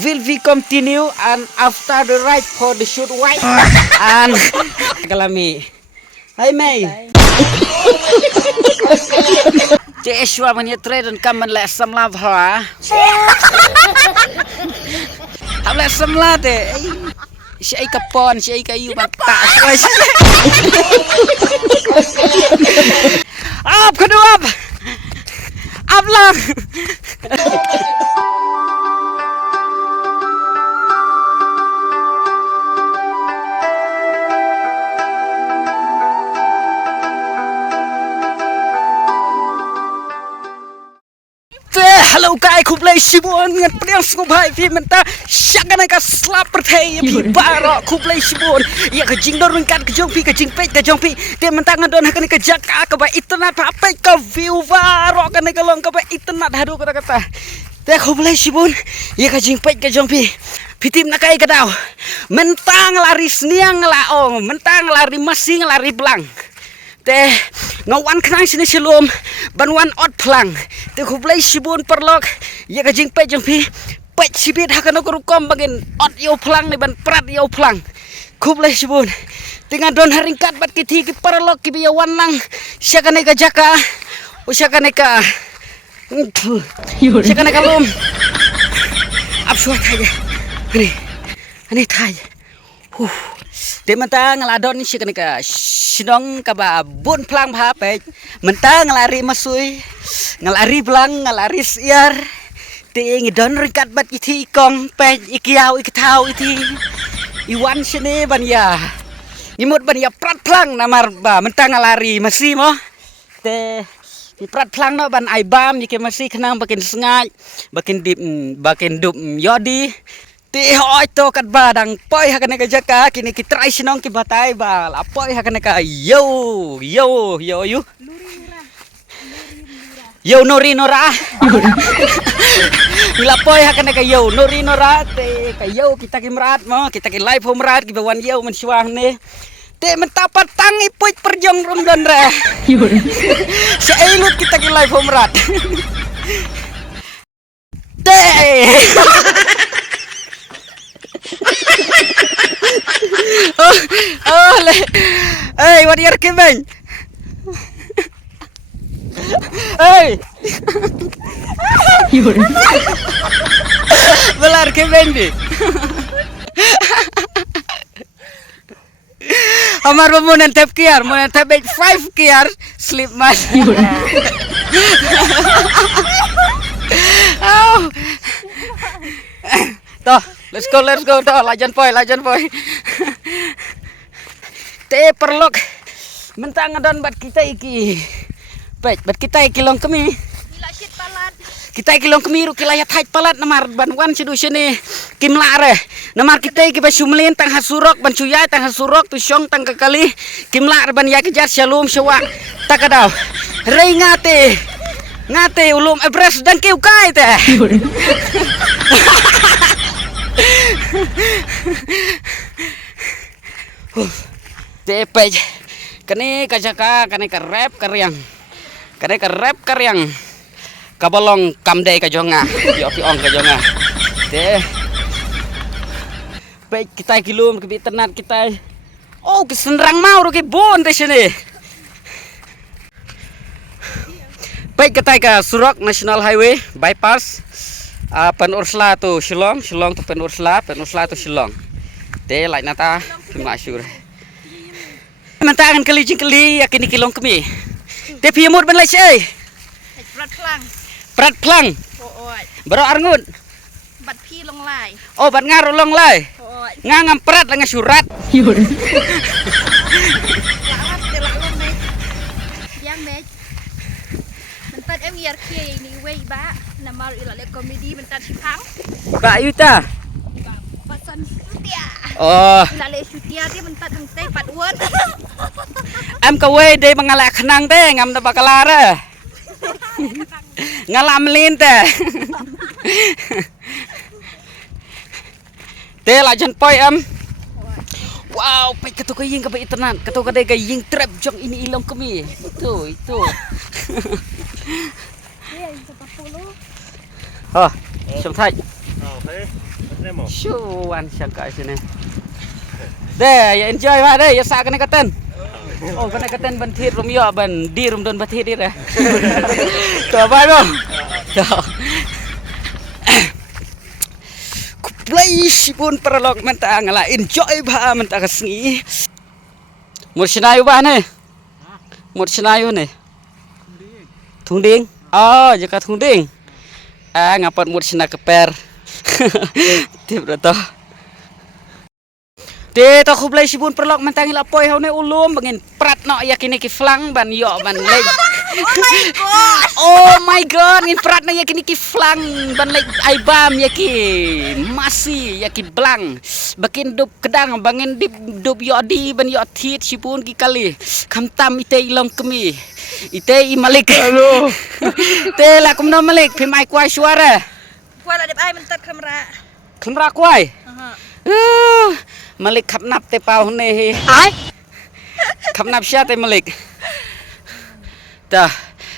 will we continue and after the right for the shoot white and kalami. Hey May. Joshua man ye trade and come and let some love her. Ham let some love de. Siya ay kapon, siya ay kayo magtaas. Up, kadu up. Up lang. Hello guys, kublai sibuan ngat priang skubai fi menta syakana ka slap perthai pi baro kublai sibuan ya ka jingdor ringkat ka jongpi ka jingpet ka jongpi te menta ngadon hakani ka jaka ka ba itna pa pe ka view baro ka ne ka long ka ba itna hadu kata kata te kublai sibuan ya ka jingpet ka jongpi pitim na kai ka daw mentang lari sniang laong mentang lari masing lari belang te ngawan knang sini silum banwan ot plang te kublai sibun perlok ya ka jingpe jengpi pet sibit hakano kurukom bagin ot yo plang ni ban prat yo plang kublai sibun tingan don haringkat bat kiti ki perlok ki biya wanang syakane ka jaka usyakane ka syakane ka lum apsuat aja ani thai để mình ta ngala don ni sikane ka sinong ka ba bun plang ba pe mình ta ngalari masui ngalari blang ngalari siar te ngi don rikat bat iti kong pe ikiau ikitau iti iwan sini ban ya imut ban ya prat plang namar ba mình ta ngalari masi mo te ni prat plang no ban ai bam ni ke masi kenang bakin sengai bakin dip bakin dup yodi ti hoy to kat badang poi hakane ka jaka kini ki try sinong ki batay bal apoy hakane ka yo nori nora ila poi hakane ka yo nori nora te ka yo kita ki merat mo kita ki live home rat ki bawan yo men siwang ne te mentapat tangi puj perjong rum don re sa elut kita ki live home rat te hey, what are you giving? Hey, belar giving di. Amar mo tap kiar, mo tap 5 kiar sleep mas. Oh. Toh, let's go. Toh, lajan boy. Te perlok mentang ngadon bat kita iki. Baik, bat kita iki long kemi. Dilashit palat. Kita iki long kemi ru kilayat haj palat namar banwan sidu sini kimlare. Namar kita iki basumlin tang hasurok ban cuyai tang hasurok tu syong tang kekali kimlar ban ya kejar shalom sewa takadaw. Rei ngate ulum ebres dan kiu kai teh. Tepej kani kajaka kani ka rap karyang kabolong kamdai ka jonga yo piong ka jonga te pej kita kilum ke internet kita oh kesenrang mau ro ke bon de sini pej kita ka Surok National Highway bypass Pen Ursula tu Shillong tu Pen Ursula tu Shillong te lai nata pimla syur mantangan kali yakini kilong kami te piamur ban lai sei prat plang baro arngun Bat pi long lai. oh bat ngaro long lai ngangam prat lang surat Lalat me. Yang me. Mentat em yar kia ini wei ba namar ilale komedi mentat sipang. ba yuta Pasan sutia. oh Ilale sutia dia mentat hang teh pat won. em ka we de mangala khnang te ngam da bakalara ngalam lin te te la jan poi em wow pe ketu ka ying ka ba itanan ketu ka de ka ying trap jong ini ilong kami itu Dia 40. oh sum thai Cuan syangka sini. Deh, ya enjoy pak deh, ya sak kena keten. Oh, kena keten bentit rum yo ban di rum don bentit di deh. Coba dong. Play sipun perlok mentah ngala enjoy ba mentah kesengi. Mur senayu ba nih? Mur senayu nih. Thungding. Oh, jaka thungding. Ah, ngapat mur sena keper. Tip rato. Te to kublai sibun perlok mentang ila poi haune ulum bangin prat no yakini ki flang ban yo ban leg. Oh my god, ngin prat na yakini ki flang ban leg aibam yaki masih yaki blang. Bakin dup kedang bangin dip dup yo di ban yo thit sibun ki kali. Khamtam ite ilong kemi. Ite i malik. Halo. Te la kumno malik phi mai kwai suara. Kuat ada ai mentat kamera. Kamera kwai. Malik khắp nắp tê pao này ai khắp nắp xa tê Malik ta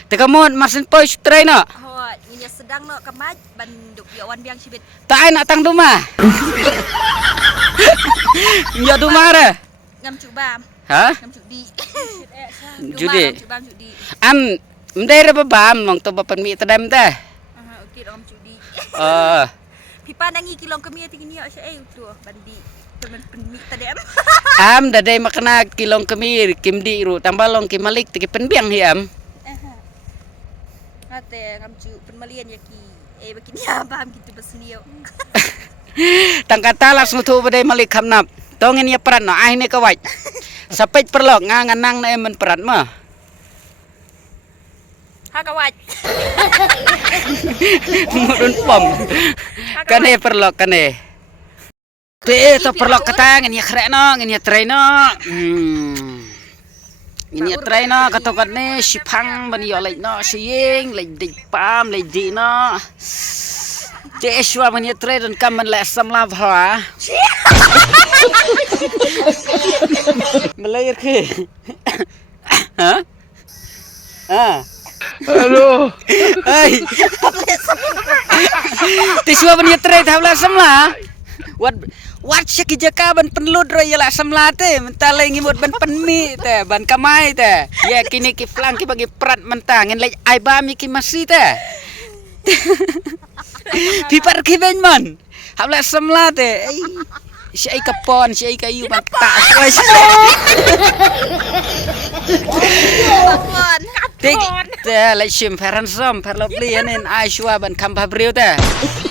tê kamu masin poi train no Hoi, ini sedang no kemat ban duk yawan biang cibit. ta ai nak tang duma ya duma re Ngam cuk bam. hả Ngam cuk di. Judi. Ngam cuk bam cuk di. am mdai re babam nong to bapan mi tadam ta Okey ngam cuk di. Pipa nangi kilong kemi tinggi ni saya tu bandi. Teman penmi tadam. am dadai makna kilong kemir kimdi ru tambalong ki Malik tiki penbiang hiam Ate ngam cuk penmalian yaki bakin ya paham gitu besniyo. tang kata langsung tu badai Malik khắp nắp tongin ya peran no ai ne kawai sapet perlok nganang na emen peran mah Ha kawat. mudun pom kane perlok kane te to perlok kata ngin ya krek no ngin ya trai no ngin ya trai no katokat ne sipang ban yo lek no siying lek dik pam lek di no te shwa ban ya trai dan kam man le sam la bha melayar ke ha Halo. Hey. Tiswa ban ya trai thabla sam la Wat syaki jaka ban penlud ro yala samlate mentale ngimut ban penmi te ban kamai te ya kini ki flang ki bagi prat mentang ngin lek ai ba mi ki masi te pipar ki ben man habla samlate ai si ai kapon si ai kayu ban tak wes Kapon. Tik te lek sim feran som perlo bli nen ai shwa ban kam pabriu te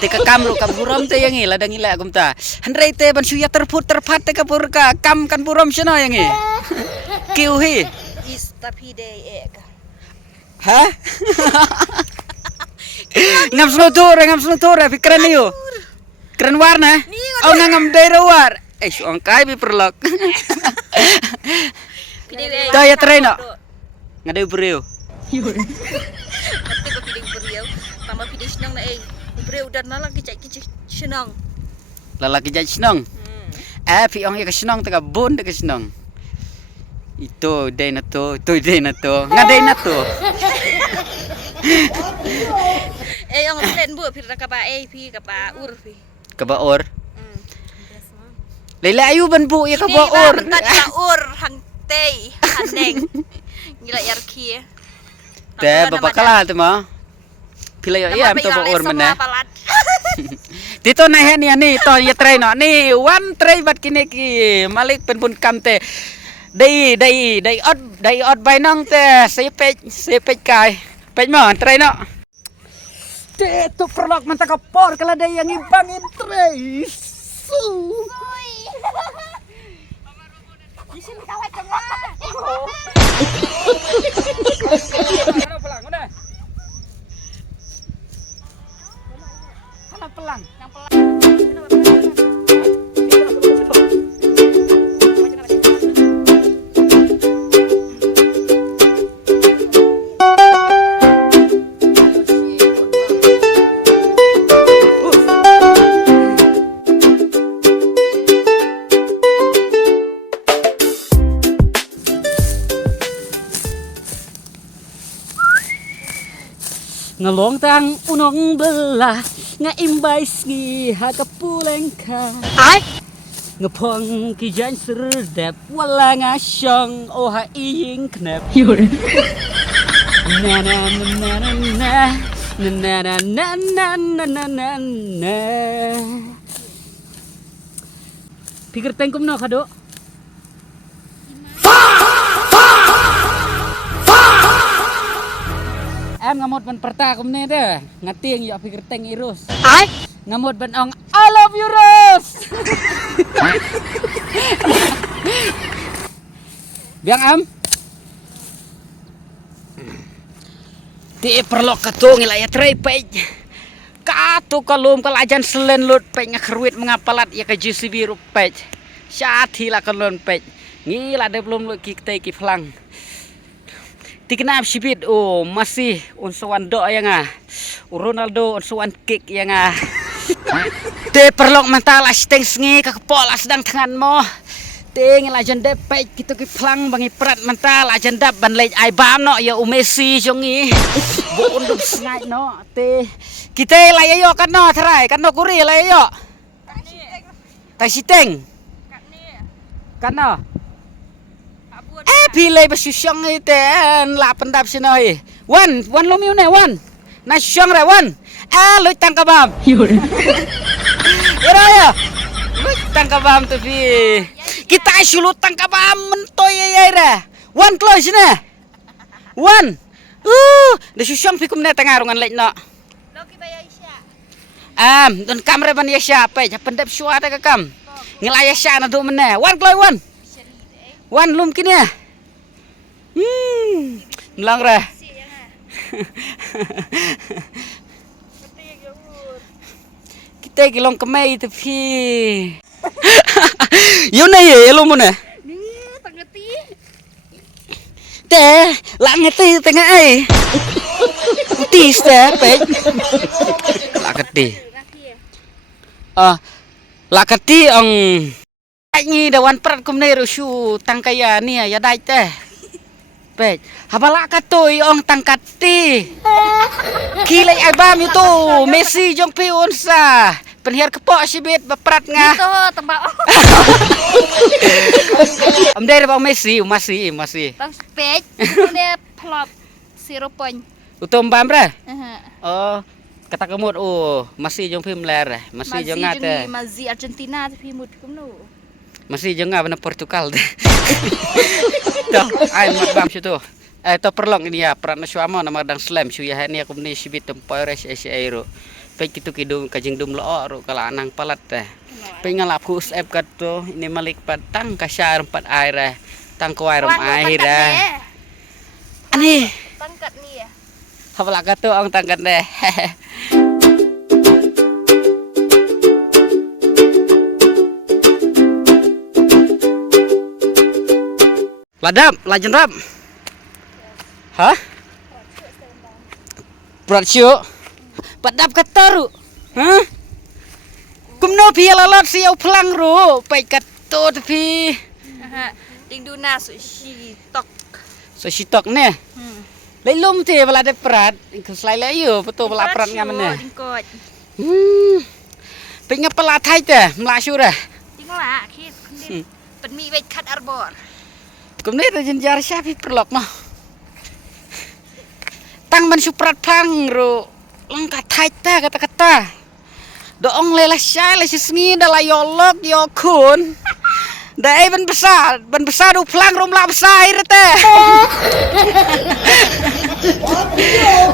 te ka kam ru kam burom te yang ila dang ila kum ta handrai te ban suya terput terpat te ka pur ka kam kan burom sino yang i kiu hi Is tapi de ek. ha ngam snutore pikiran niyo keren warna oh ngam daerah war ong kai bi perlok Pide ta ya traino ngadai beriu Nanti ko piding beriau. Tambah piding senang na beriau dan lagi cak kicik senang. lalaki jadi senang pi ong ya senang tega bon tega senang itu dai na to ngadai na to Ang len bu pira ka ba pi ka ba ur pi. kebaor Laila ayu ban bu ya kebaor Bentar ka ur hang tei haneng. Gila yarki. te bapak kalah te ma pila yo iya to baor mana dito na hen ya ni to ya try no ni one try bat kini ki Malik pen pun kam te dai od bai nang te sepej kai pej ma try no te to perlok man ta kapor kala dai yang ibangin try su Di sini kawat kena. pelang udah pelang ngelong tang unong belah ngaimbay ski hakapuleng ka ay ngepong ki jan serdep wala ngasyong oh ha iying knep na na na na na na na na na na na na pikir tengkum no kado em ngamot ban perta kumne deh ngating ya pikir teng irus ay ngamot ban ong I love you Ros biang am ti perlo kato ngilaya tray pej kato kalum kalajan selen lut pej ngakruit mengapalat ya ke JCB ru pej syati la kalon pej ngila de belum lu kikte ki flang tikenap sibit oh masih unsuan do yang Ronaldo unsuan kick yang te perlok mental asteng sengi kakepol sedang tangan mo ting lajan depek gitu ki flang bangi prat mental lajan dap ban lej ai bam no ya Messi jongi bo unduk sngai no te kita layayo kan no terai kan no kuri layayo tai siteng kan no pilih basyong iten la pendap sino wan lo miu ne wan na syong re wan lu tangkabam ira ya lu tangkabam tu bi kita sulu tangkabam mentoy ya ira wan close ne wan de syong pikum ne tangarungan lek no Loki baya isya don kamera ban ya siapa ya pendap suara ka kam ngelaya sya na do mene wan close wan lum kini ya Melang ra. Kita kilong kemai tapi. Yo na ye lo mo na. Ni tangeti. Te, la ngeti tengah ai. Putis te pe. La keti. La keti ang ni dawan prat kum ne ru shu tangkaya ni ya dai te. Pej, habala katoy ong tangkati. Kilay ay bam ito, Messi jong piunsa. Penhiar kepo sibit baprat nga. Ito tembak. Amday bang Messi, masih. Tang pej, ne plop 0 point. Utom bam ra? Aha. Oh, kata kemut masih jong pim ler, masih jong ngate. Masih Argentina tapi mut kumno. Masih jong ngabana Portugal. Tuh, ay magbam situ. To perlong ini ya peran suama nama dang slam su ya ni aku ni sibit tempoy res aero. Pe kitu kidum kajing dum lo ro kala anang palat teh. Pe ngalap kus ep kato ini malik patang kasyar 4 air tang ko air air ani Tangkat ni ya. hafala kato ang tangkat deh. Ladap, lajen rap. Hah? Pratsyo. Padap kataru. Hah? Kumno pia lalot siau pelang ru. Pai kato tapi. Aha. Ding duna su shi tok. So sitok ne. Lelum te bala de prat. Keslai layu betul bala prat ngamane. Dingkot. Pai ngapala thai te, mlasu ra. Dingla kit. Pen mi wet kat arbor. Kumne rajin jar syafi perlok mah. Tang man suprat pang ro. Langka taita kata-kata. Doong lela syai le sisngi dala yolok yokun. Dai ban besar du plang rom la besar te.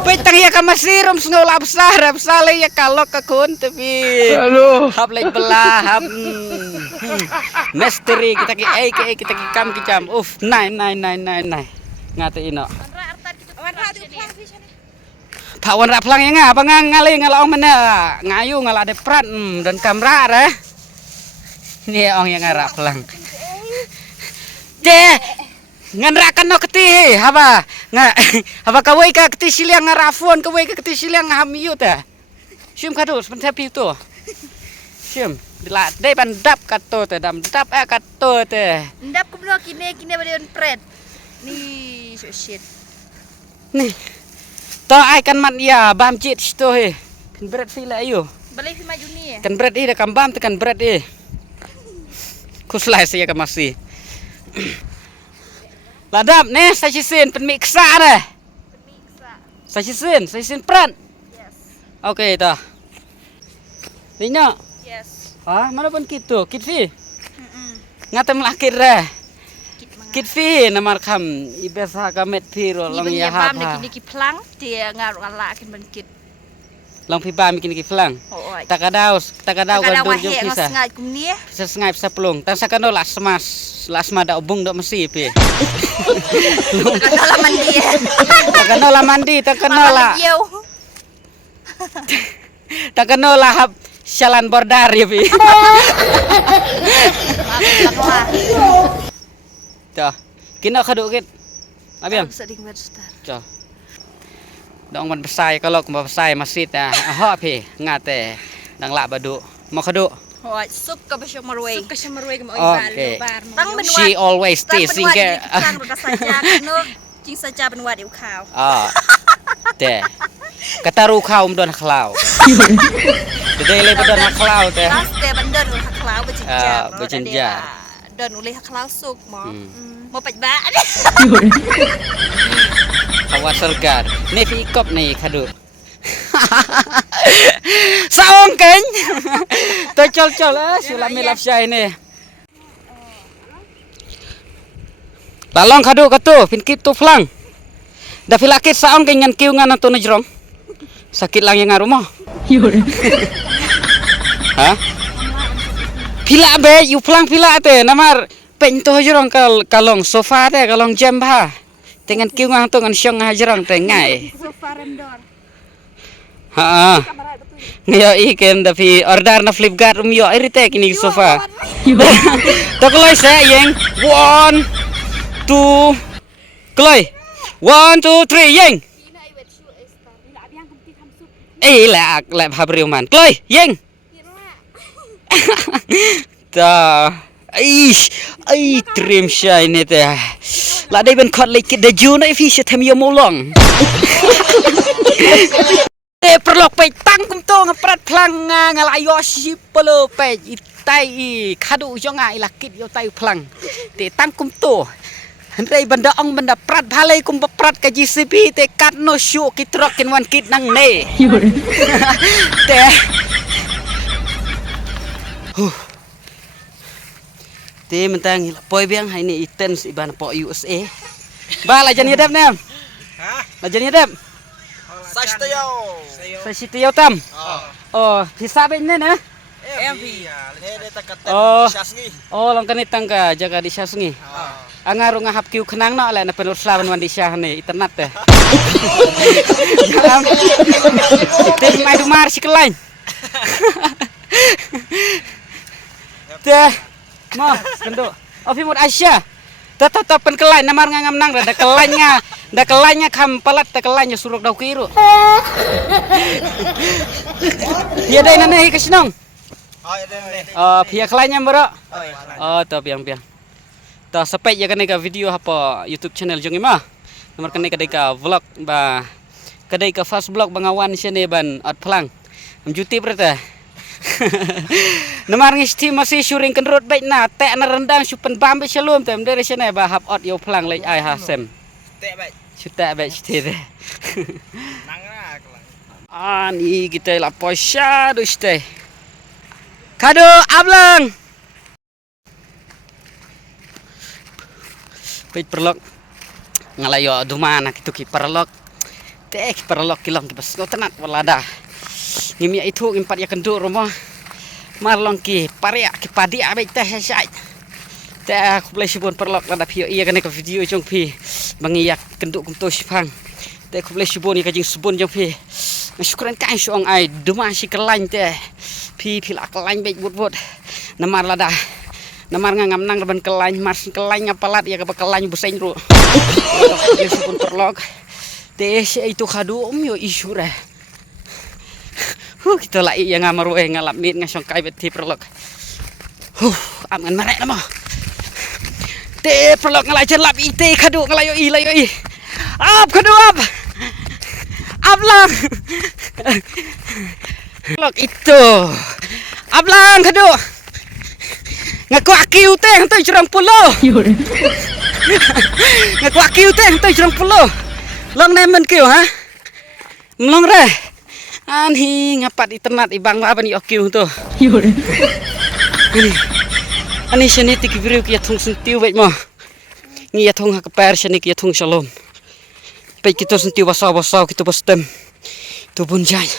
Petang ya kamasi rom sngo la besar le ya kalok kakun tapi. Aduh. Hap le belah hap. Misteri kita kita ki kam ki jam. Nai. Ngate ino. Pawan rak plang ya apa ngali ngalaong mana ngayu ngala de prat dan kamera re. Ni ong yang rak plang. De ngan rakan no keti haba kawai ka keti siliang ngarafon kawai ka keti siliang hamiu ta. Sim kadu sebentar pitu. Sim dila dai bandap kato te dam dap kato te. Ndap kumno kine bade on pret. Ni so shit. Nih. To ai kan mat ya bam jit sto he. Berat sila ayo. Balik si maju ni. Kan berat dah kambam tekan berat Kuslai saya ke masih. Ladap nih saya sin penmiksa dah. Pemiksa. Saya sin peran. Yes. Okey dah. Ninya. Yes. Mana pun gitu. Kit fi. Mm-mm. Ngatam akhir dah. Kit mga. Kit fi namar kam ibesa kamet pi ro Ni long bang ya bam ha. ni kini plang dia ngaruh ala kin ban kit. Long pi ba mikin ki flang. Oh. Takadaw ka dur jong Kadang pisa. ngai kum ni. Bisa sengai bisa pelung. Tan sakano lasma da ubung dak mesi pi. Kadang la mandi. Takano la mandi, takano la. Yo. Takano la hab shalan bordar ya pi. Cah. Kina kaduk kit. Abiam. Seding berstar. Cah. Dong man besai kalau ke besai masjid ho pi ngate dang la badu. Mau kaduk. Oh, sup ka basyo marway. Sup ka siya marway mo Okay. bar. Tang benwa. She always tasting ke. Tang ruda saja no. Jing saja benwa di ukau. Teh. Kataru kau mdon khlau. Dede le bedon khlau teh. Tas te bandon khlau bejinja. Bejinja. Don ulih khlau suk mo. Mo paj ba. Kawat sergar. Ni fi kop ni kadu. Saong keng. To col sulam milap syai ni. Lalong kadu katu pin kip tu flang. Da filakit saong keng ngan kiu ngan tu najrong. Sakit lang yang ngarumo. Ha? Pila be you flang pila te namar pen to jrong kalong sofa te kalong jam ba. Dengan kiu ngan tu ngan syong jrong te ngai. Sofa rendor. Ha. Ngayo iken tapi order na Flipkart yo irite kini sofa. To kloy sa yeng 1 2 kloy 1 2 3 yeng. La habri man. Kloy yeng. Ta ai trim shy ni te. La dai ben khot lek de ju na fi se them yo molong. Perlok pe tang kum to ngaprat plang ngalayo si pelo pe itai khadu jonga ilakit yo tai plang te tang kum to hendai benda ong benda prat bhalai kum prat ka GCP te kat no syu kitrok kin wan kit nang ne te te mentang poi biang hai ni itens iban po USA ba la jan yedap nem ha la jan yedap Sa situ yo tam. Oh, hisabe ne na. Oh, long kanit tangka jaga di syasngi. Angaru ngahap kiu kenang no ala na penur slawan wan di syah ne internet teh. Teh mai dumar si kelain. Teh. Mo, kendo. Ofi mut Asia. Tetap pen kelain namar ngam nang da kelainnya kam palat da kelainnya suruk dau kiru. Dia dai nane hi kesinong. Pihak kelainnya bro. Oh, to piang. To sepet ya kene ka video apa YouTube channel jongi mah. Nomor kene ka vlog ba kadai ka fast vlog bangawan sene ban at plang. Amjuti berta. Namar ngisti masih syuring kenrut baik na tek na rendang supen bambe shalom tem dari sini bahap ot yo plang lek ai hasem tek baik suta baik stede ani kita la posya do ste kado ablang pit perlok ngalayo dumana kitu ki perlok tek perlok kilong ki bas ngotenat walada ngimia itu impat ya kenduk rumah marlong ki paria ki padi abek teh syai teh aku boleh sibun perlok lada pio iya kene ke video jong pi bangiyak kenduk kum to sipang teh aku boleh sibun ka jing subun jong pi syukuran kan syong ai duma si kelain teh pi la kelain bek but namar lada namar ngam nang ban kelain mars kelain ngapalat ya ka kelain busain ru sibun perlok teh itu kadu yo isura kita lai yang ngamar we ngalap mit ngasong kai beti perlok. Aman marek nama. Te perlok ngalajar lap ite kadu ngalayo i. Ap kadu ap. Ap lang. Lok itu. Ablang kado. Ngaku akiu teh henteu curang pulo. Ngaku akiu teh henteu curang pulo. Long nemen kiu ha. Melong reh. Anhi ngapat iternat ibang apa ni okiu tu. Ani shani tik biriu ki yathung sentiu baik mo. Ngi yathung ha keper shani ki yathung shalom. Baik kita sentiu basau-basau kita postem. Tu bunjai.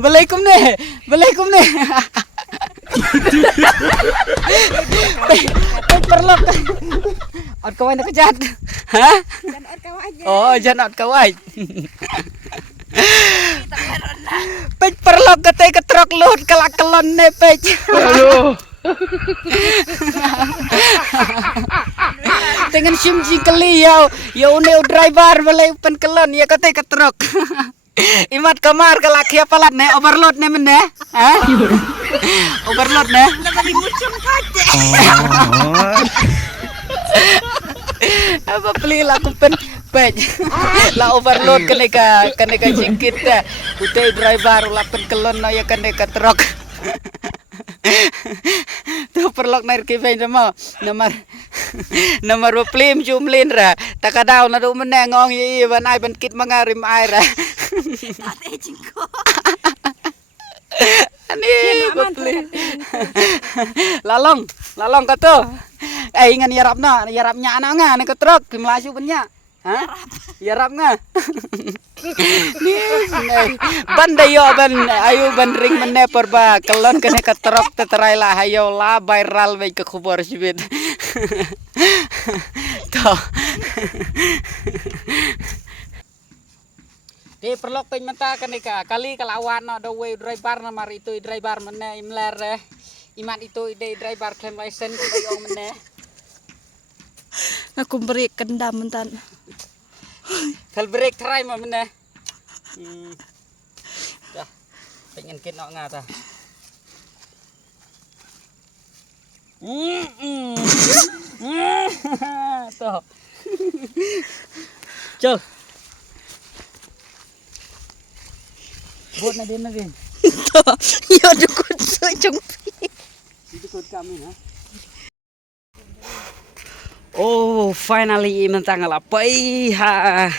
Balaikum ne. Perlok. Ot kawan nak kejat. Ha? Oh, jangan ot kawan. Pej perlok kate ketrok lut kelak kelon ne pej. Aduh. Dengan sim jingkeli ya une driver balai pen kelon ya kate ketrok. Imat kamar kelaki apalat ne overload ne mene. Ha? Overload ne. Lagi mucung kace. Apa beli laku pen pej. La overload kene ka jingkit dah. Utai driver la pen kelon no ya kene ketrok. Tu perlok nair kibay nama nomor plim jumlin ra takadaw na do menengong yi ban ai ban kit mangarim ai ra Ate jingko. ani plim lalong ka to ngan yarapnya anak nga ne ketrok di Melayu punya ha yarap nga bandayo ban ayu ban ring mene perba kelon kene ketrok teterai lah hayo la viral baik ke kubur sibit to di perlok pin mata kene ka kali kalawan no do we driver na mar itu driver mene imler iman itu ide driver claim license ko mene Aku beri kendam mentan. Kal break try mah mene. Dah. Pengen kinok nga ta. Tuh. Chal. Buat na din. Ya dukut sejong. Dukut kami ha. Oh, finally mentang lapai ha.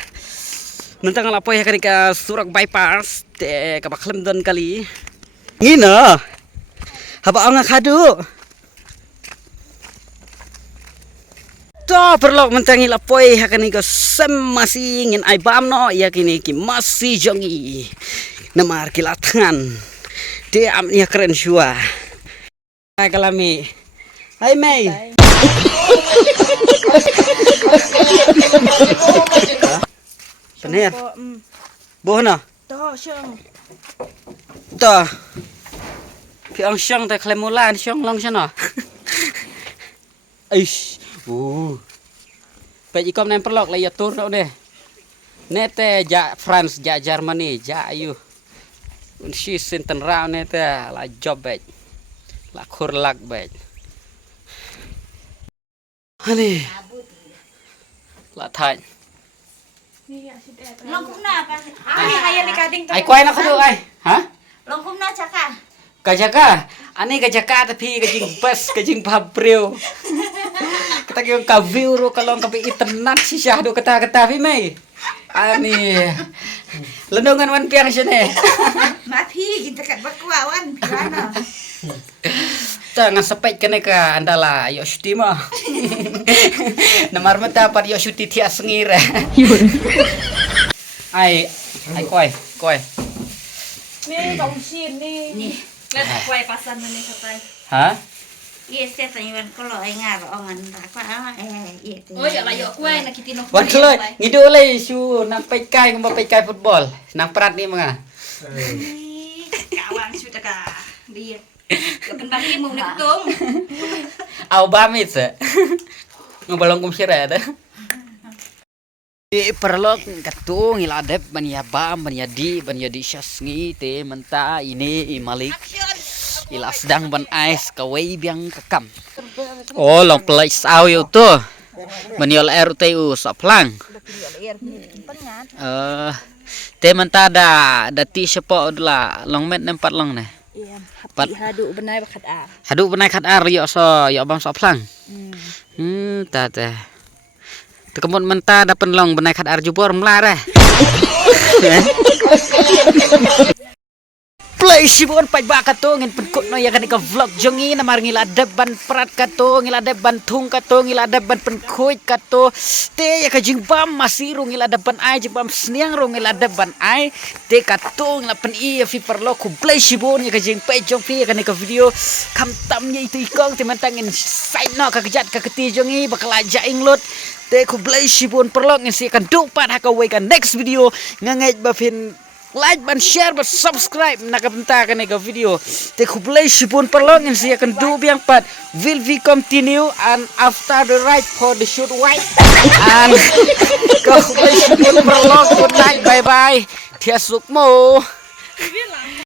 Mentang lapai ha kanika surak bypass te kabaklem don kali. Ngina. Haba anga khadu. To perlok mentangi lapai ha kanika sem masih ngin ai bam no ya kini ki masih jongi. Namar kilatangan. Dia amnya keren syua. Hai kalami. Hai Mei. Bener. Boh na. Toh, syang. Toh. Piang syang ta klemulan syang long sana. Aish. Pe ikom nem perlok la ya tur no deh. Nete ja France ja Germany ja ayu. Un shi sinten rau nete la job bet. La kurlak bet. Ani. La thai. Long khúc nào ba? Ai hay ni kading Ai quay na khadu ai. Ha? Long khúc nào chắc à? Kajaka. Ani kajaka tapi kajing bus kajing pabreu. Kita kyo ka view ro kalong kapi itenan si syahdu kata-kata vi mai. Ani. Lendongan wan piang sini. Mà thi in dekat bakwawan pirana. Tangan sepet kene ka andala yo syuti mah. Namar mata par yo syuti tia sengir. Ai koi. Ni dong xin ni. Ni. Let quay pasan ni katay. Ha? Iya set iwan kalau ai ngar ongan apa iya. Oh, ya lah yo quay na kitino. Wan keloi ngidu oleh su nang pei kai ngomba pei kai football. Nang perat ni mga. Kawan sudah ka. Dia. Kepenbagi mau nak tung. Au ba mit se. Ngomba long kum sira ada. Perlok katung iladep bania bam bania di syasngi te menta ini imalik ila sedang ban ais kawai biang kekam. Oh long play sao yo tu. Baniol air tu saplang. Te menta da ti sepo la long met nempat long ne. Pat hadu benai bakat ar. Hadu benai kat ar yo so yo bang saplang. Ta te. Tekemut menta dapat long benai kat ar jubor melareh. Play sibon pai ba kato ngin penkut no ya kan ka vlog jongi na mar ngila deban prat kato ngila deban tung kato ngila deban penkuit kato te ya ka jingbam masiru ngila deban ai jingbam sniang ro ngila deban ai te kato ngila pen i fi perlo ku play sibon ya ka jing pai jong fi kan ka video kam tam ye itu ikong te mantangin sai no ka kejat ka keti jongi bakal aja inglot te ku play sibon perlo ngin si kan dupat ha ka we kan next video ngangej ba fin like ban share ban subscribe nakabenta kan ega video te kublay sipun perlongin siya kan do biang pat will we continue and after the right for the shoot white and kublay sipun perlong good night bye bye tiasuk mo